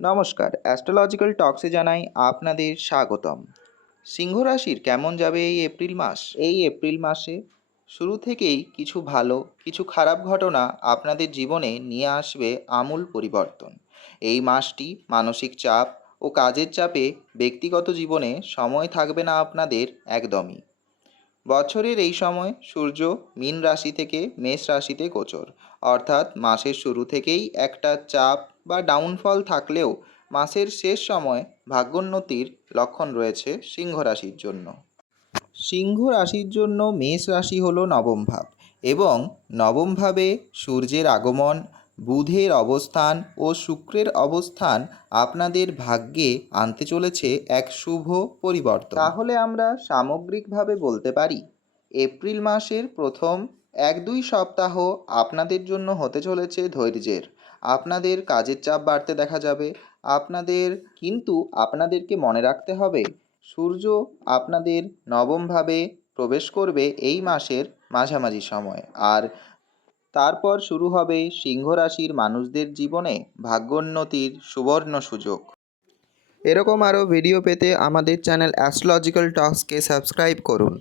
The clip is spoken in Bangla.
নমস্কার, অ্যাস্ট্রোলজিক্যাল টক্সে জানাই আপনাদের স্বাগতম। সিংহ রাশির কেমন যাবে এই এপ্রিল মাস? এই এপ্রিল মাসে শুরু থেকেই কিছু ভালো কিছু খারাপ ঘটনা আপনাদের জীবনে নিয়ে আসবে আমূল পরিবর্তন। এই মাসটি মানসিক চাপ ও কাজের চাপে ব্যক্তিগত জীবনে সময় থাকবে না আপনাদের একদমই। বছরের এই সময় সূর্য মীন রাশি থেকে মেষ রাশিতে গোচর, অর্থাৎ মাসের শুরু থেকেই একটা চাপ বা ডাউনফল থাকলেও মাসের শেষ সময় ভাগ্যোন্নতির লক্ষণ রয়েছে সিংহ রাশির জন্য। সিংহ রাশির জন্য মেষ রাশি হলো নবম ভাব, এবং নবম ভাবে সূর্যের আগমন, বুধের অবস্থান ও শুক্রের অবস্থান আপনাদের ভাগ্যে আনতে চলেছে এক শুভ পরিবর্তন। তাহলে আমরা সামগ্রিকভাবে বলতে পারি এপ্রিল মাসের প্রথম 1-2 সপ্তাহ আপনাদের জন্য হতে চলেছে ধৈর্যের। আপনাদের কাজের চাপ বাড়তে দেখা যাবে কিন্তু আপনাদেরকে মনে রাখতে হবে সূর্য আপনাদের নবমভাবে প্রবেশ করবে এই মাসের মাঝামাঝি সময়, আর তারপর শুরু হবে সিংহ রাশির মানুষদের জীবনে ভাগ্যোন্নতির সুবর্ণ সুযোগ। এরকম আরও ভিডিও পেতে আমাদের চ্যানেল অ্যাস্ট্রোলজিক্যাল টক্সকে সাবস্ক্রাইব করুন।